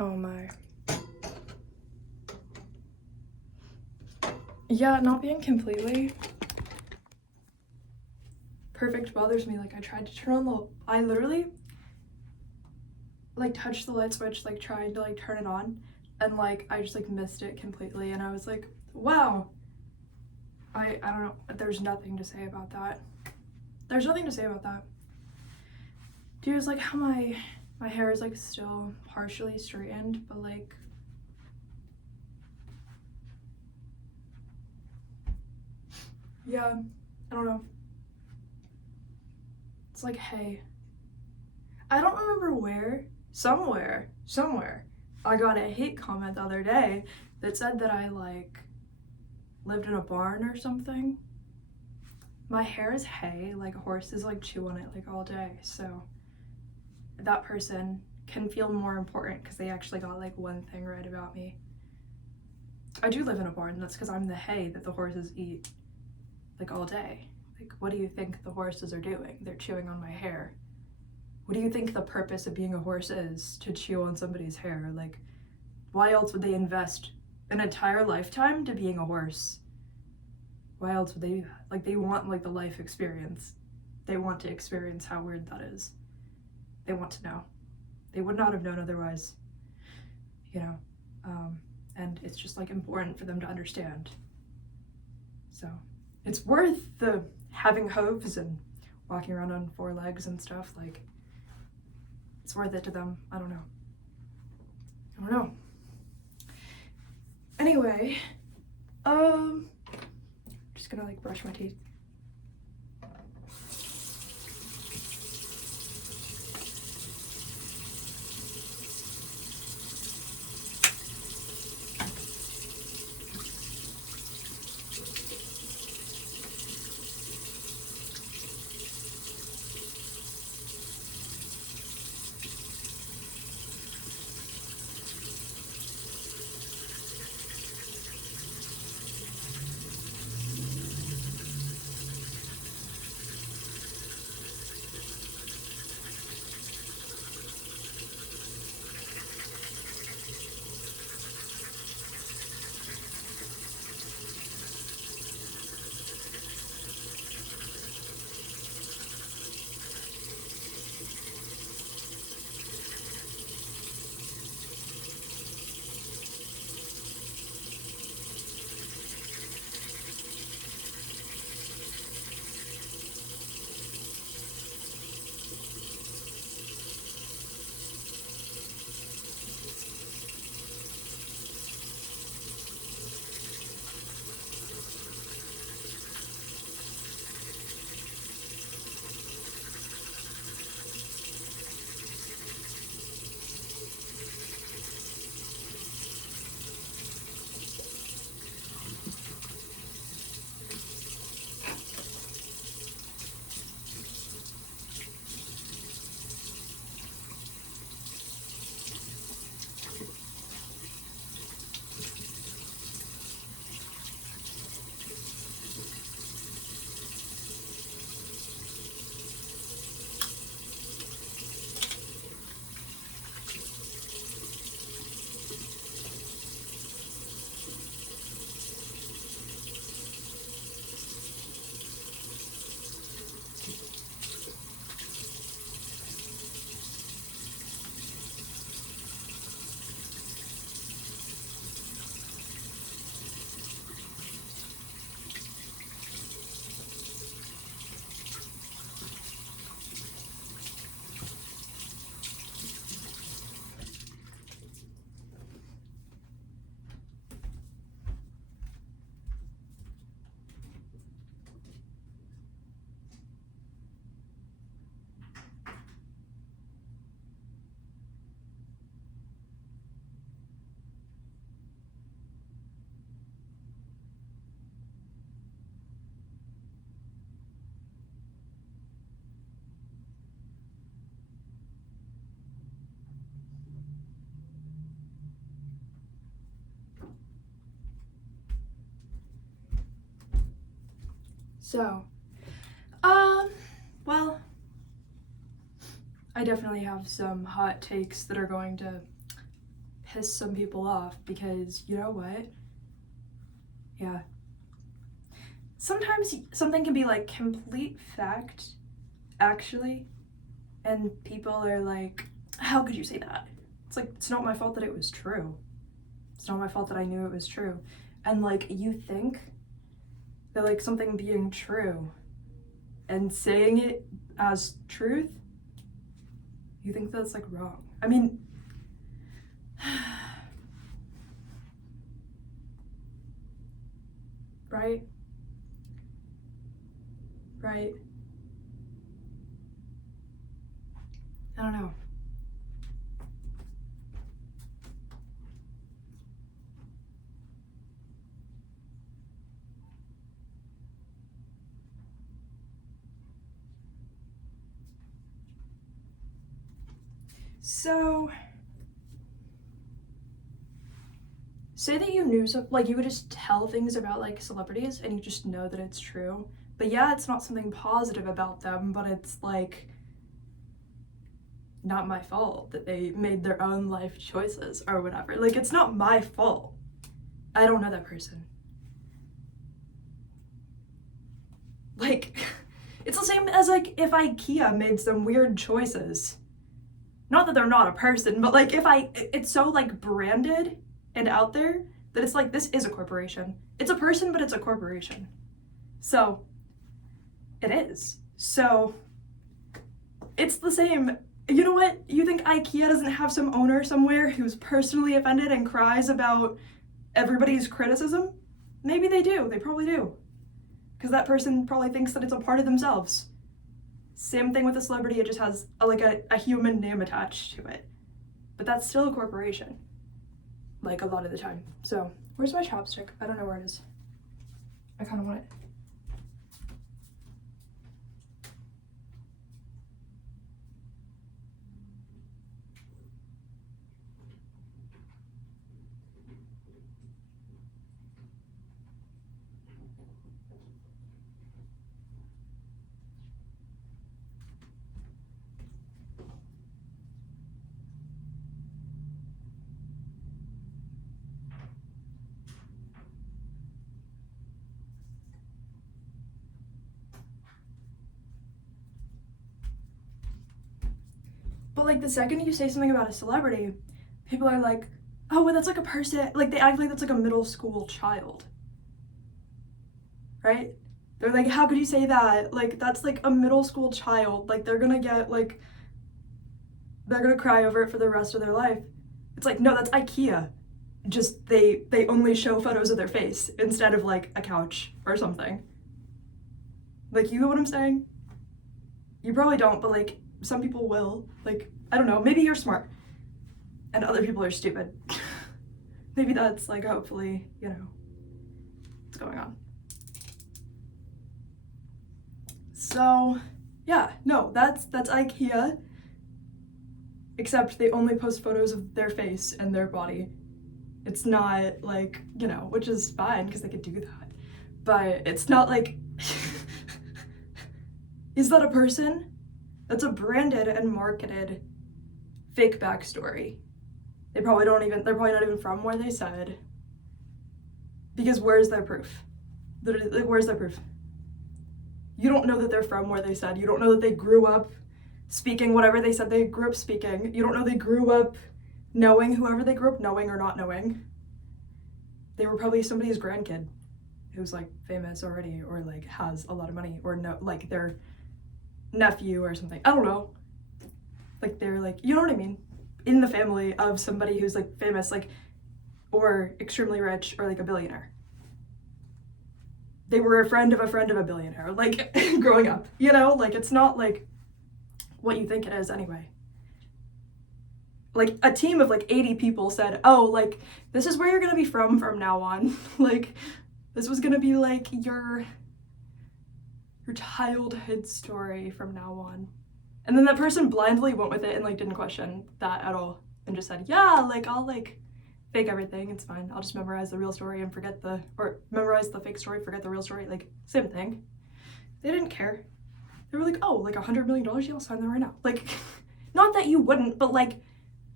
Oh my. Yeah, not being completely perfect bothers me. Like, I tried to turn on I literally like touched the light switch, like trying to like turn it on, and like I just like missed it completely, and I was like, wow. I don't know. There's nothing to say about that. There's nothing to say about that. Dude, it's like how my hair is like still partially straightened, but like yeah, I don't know. It's like, hey, I don't remember where, somewhere, I got a hate comment the other day that said that I like lived in a barn or something. My hair is hay, like horses like chew on it like all day, so that person can feel more important because they actually got like one thing right about me. I do live in a barn, and that's because I'm the hay that the horses eat like all day. Like, what do you think the horses are doing? They're chewing on my hair. What do you think the purpose of being a horse is? To chew on somebody's hair? Like, why else would they invest an entire lifetime to being a horse? Why else would they do that? Like, they want like the life experience. They want to experience how weird that is. They want to know. They would not have known otherwise, you know. And it's just like important for them to understand. So it's worth the having hooves and walking around on 4 legs and stuff. Like, it's worth it to them. I don't know. Anyway, just gonna like brush my teeth. So, well, I definitely have some hot takes that are going to piss some people off because, you know what? Yeah. Sometimes something can be like complete fact, actually, and people are like, how could you say that? It's like, it's not my fault that it was true. It's not my fault that I knew it was true. And like, you think that like something being true and saying it as truth, you think that's like wrong. I mean, right? Right? I don't know. So, say that you knew like you would just tell things about like celebrities and you just know that it's true. But yeah, it's not something positive about them, but it's like not my fault that they made their own life choices or whatever. Like, it's not my fault. I don't know that person. Like, it's the same as like if IKEA made some weird choices. Not that they're not a person, but like it's so like branded and out there that it's like, this is a corporation. It's a person, but it's a corporation. So it is. So it's the same. You know what? You think IKEA doesn't have some owner somewhere who's personally offended and cries about everybody's criticism? Maybe they do. They probably do. Because that person probably thinks that it's a part of themselves. Same thing with a celebrity, it just has a human name attached to it. But that's still a corporation, like a lot of the time. So, where's my chopstick? I don't know where it is. I kind of want it. But like the second you say something about a celebrity, people are like, oh, well, that's like a person, like they act like that's like a middle school child. Right? They're like, how could you say that? Like, that's like a middle school child. Like, they're gonna get like, they're gonna cry over it for the rest of their life. It's like, no, that's IKEA. Just they only show photos of their face instead of like a couch or something. Like, you know what I'm saying? You probably don't, but like some people will. Like, I don't know, maybe you're smart and other people are stupid. Maybe that's like, hopefully, you know, what's going on. So yeah, no, that's IKEA, except they only post photos of their face and their body. It's not like, you know, which is fine because they could do that, but it's not like is that a person? That's a branded and marketed fake backstory. They're probably not even from where they said. Because where's their proof? Like, where's their proof? You don't know that they're from where they said. You don't know that they grew up speaking whatever they said they grew up speaking. You don't know they grew up knowing whoever they grew up knowing or not knowing. They were probably somebody's grandkid who's like famous already or like has a lot of money or no, like their nephew or something. I don't know. Like they're like, you know what I mean? In the family of somebody who's like famous, like, or extremely rich or like a billionaire. They were a friend of a billionaire, like growing up, you know? Like it's not like what you think it is anyway. Like a team of like 80 people said, oh, like this is where you're gonna be from now on. Like this was gonna be like your childhood story from now on. And then that person blindly went with it and like didn't question that at all and just said, yeah, like I'll like fake everything, it's fine. I'll just memorize the real story and memorize the fake story, forget the real story, like same thing. They didn't care. They were like, oh, like $100 million, yeah, I'll sign that right now. Like, not that you wouldn't, but like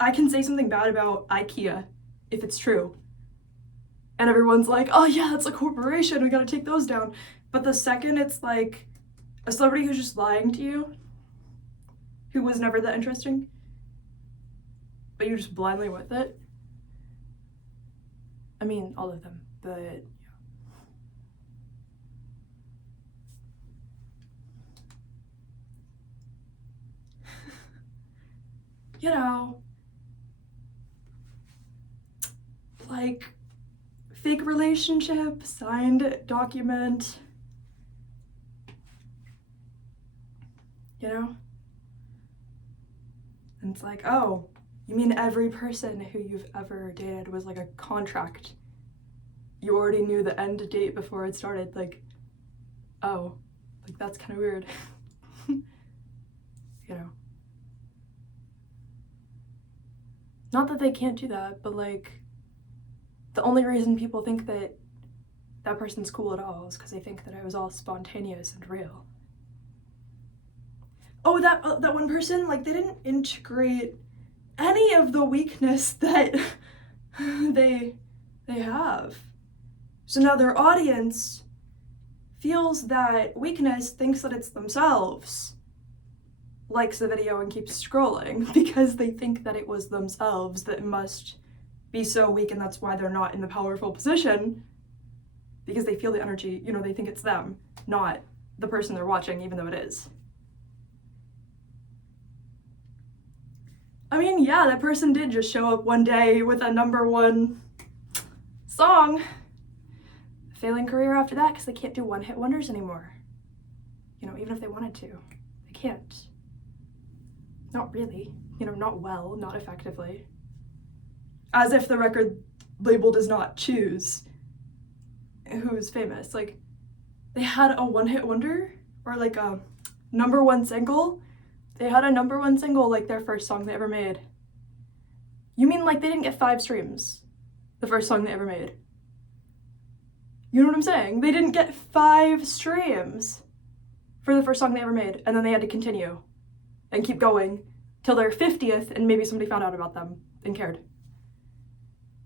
I can say something bad about IKEA if it's true. And everyone's like, oh yeah, it's a corporation, we gotta take those down. But the second it's like a celebrity who's just lying to you, who was never that interesting, but you're just blindly with it. I mean, all of them, but yeah. You know, like fake relationship, signed document, you know? And it's like, oh, you mean every person who you've ever dated was like a contract? You already knew the end date before it started, like, oh, like that's kind of weird. You know? Not that they can't do that, but like, the only reason people think that that person's cool at all is because they think that it was all spontaneous and real. Oh, that one person, like, they didn't integrate any of the weakness that they have. So now their audience feels that weakness, thinks that it's themselves, likes the video and keeps scrolling because they think that it was themselves that must be so weak, and that's why they're not in the powerful position, because they feel the energy, you know, they think it's them, not the person they're watching, even though it is. I mean, yeah, that person did just show up one day with a #1 song, failing career after that because they can't do one-hit wonders anymore. You know, even if they wanted to, they can't. Not really, you know, not well, not effectively. As if the record label does not choose who's famous. Like, they had a one-hit wonder, or like a #1 single. They had a #1 single, like their first song they ever made. You mean like they didn't get 5 streams the first song they ever made? You know what I'm saying? They didn't get 5 streams for the first song they ever made, and then they had to continue and keep going till their 50th, and maybe somebody found out about them and cared.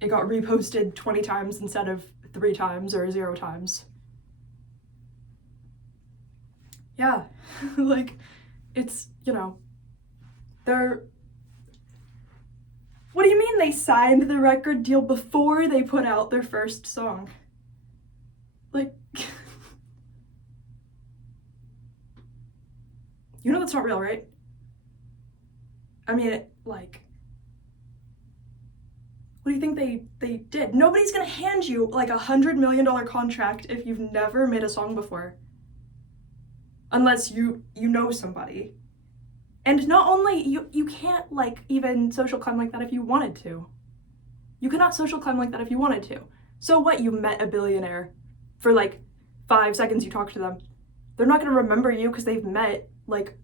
It got reposted 20 times instead of 3 times or 0 times. Yeah, like, it's, you know, they're... What do you mean they signed the record deal before they put out their first song? Like, you know that's not real, right? I mean, like, what do you think they did? Nobody's gonna hand you like $100 million contract if you've never made a song before. Unless you know somebody. And not only, you can't like even social climb like that if you wanted to. You cannot social climb like that if you wanted to. So what, you met a billionaire for like 5 seconds, you talk to them. They're not gonna remember you because they've met like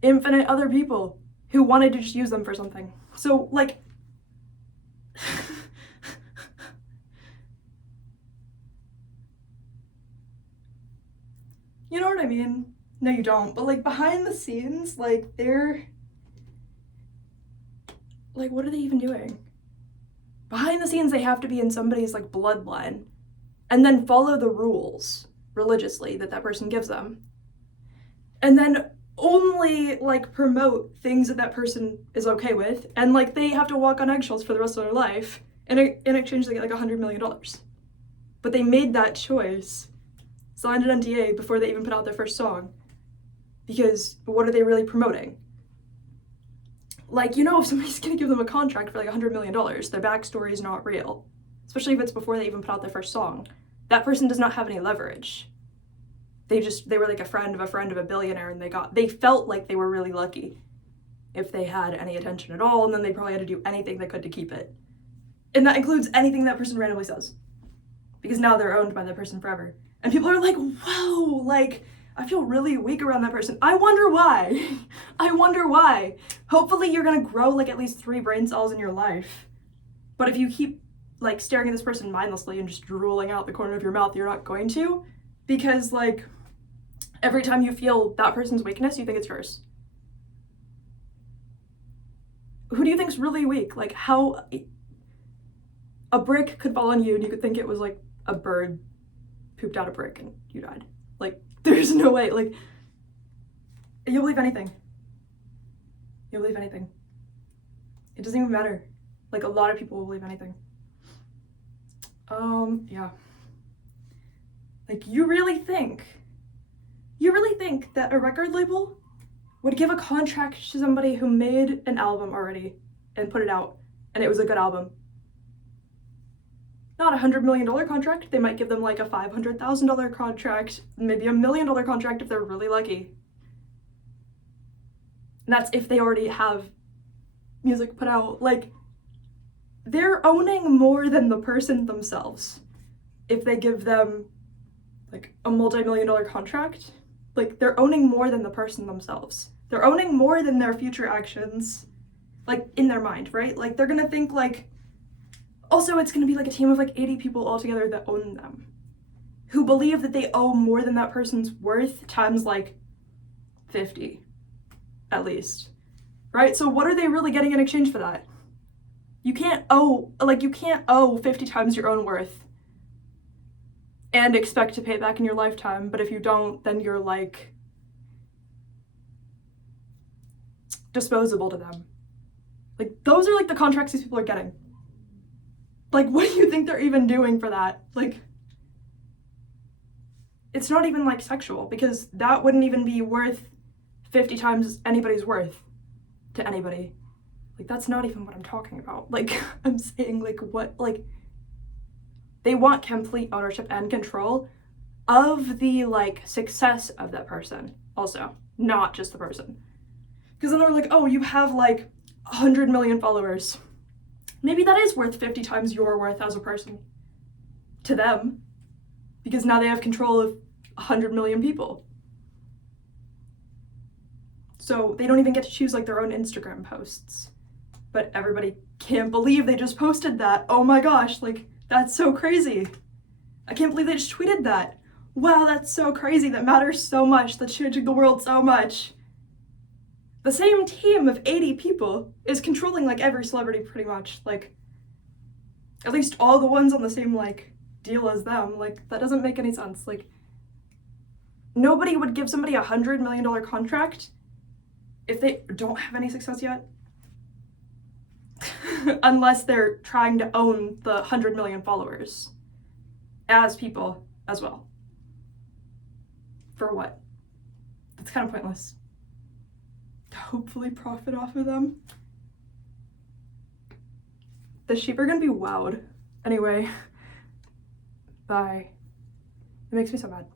infinite other people who wanted to just use them for something. So like, you know what I mean? No, you don't. But like behind the scenes, like they're like, what are they even doing? Behind the scenes, they have to be in somebody's like bloodline and then follow the rules religiously that that person gives them. And then only like promote things that that person is okay with. And like they have to walk on eggshells for the rest of their life. And in exchange, they get like $100 million. But they made that choice, signed an NDA before they even put out their first song. Because what are they really promoting? Like, you know, if somebody's gonna give them a contract for like $100 million, their backstory is not real. Especially if it's before they even put out their first song. That person does not have any leverage. They were like a friend of a billionaire, and they felt like they were really lucky if they had any attention at all, and then they probably had to do anything they could to keep it. And that includes anything that person randomly says. Because now they're owned by that person forever. And people are like, whoa, like, I feel really weak around that person. I wonder why. I wonder why. Hopefully you're gonna grow like at least 3 brain cells in your life. But if you keep like staring at this person mindlessly and just drooling out the corner of your mouth, you're not going to. Because like, every time you feel that person's weakness, you think it's yours. who do you think's really weak? Like, how a brick could fall on you and you could think it was like a bird pooped out a brick and you died. Like, there's no way. Like, you'll believe anything. You'll believe anything. It doesn't even matter. Like, a lot of people will believe anything. Yeah. Like, you really think that a record label would give a contract to somebody who made an album already and put it out, and it was a good album? Not $100 million contract. They might give them like a $500,000 contract, maybe $1 million contract if they're really lucky. And that's if they already have music put out. Like, they're owning more than the person themselves if they give them like a multi-million-dollar contract. Like, they're owning more than the person themselves. They're owning more than their future actions, like, in their mind, right? Like, they're gonna think like, also it's gonna be like a team of like 80 people all together that own them, who believe that they owe more than that person's worth times like 50 at least, right? So what are they really getting in exchange for that? You can't owe 50 times your own worth and expect to pay it back in your lifetime, but if you don't, then you're like disposable to them. Like, those are like the contracts these people are getting. Like, what do you think they're even doing for that? Like, it's not even like sexual, because that wouldn't even be worth 50 times anybody's worth to anybody. Like, that's not even what I'm talking about. Like, I'm saying, like, what, like, they want complete ownership and control of the, like, success of that person also, not just the person. Because then they're like, oh, you have, like, 100 million followers. Maybe that is worth 50 times your worth as a person to them, because now they have control of 100 million people. So they don't even get to choose, like, their own Instagram posts. But everybody can't believe they just posted that. Oh my gosh, like, that's so crazy. I can't believe they just tweeted that. Wow, that's so crazy. That matters so much. That's changing the world so much. The same team of 80 people is controlling, like, every celebrity pretty much. Like, at least all the ones on the same, like, deal as them. Like, that doesn't make any sense. Like, nobody would give somebody a $100 million contract if they don't have any success yet. Unless they're trying to own the 100 million followers as people as well. For what? That's kind of pointless. Hopefully profit off of them. The sheep are gonna be wowed. Anyway, bye. It makes me so mad.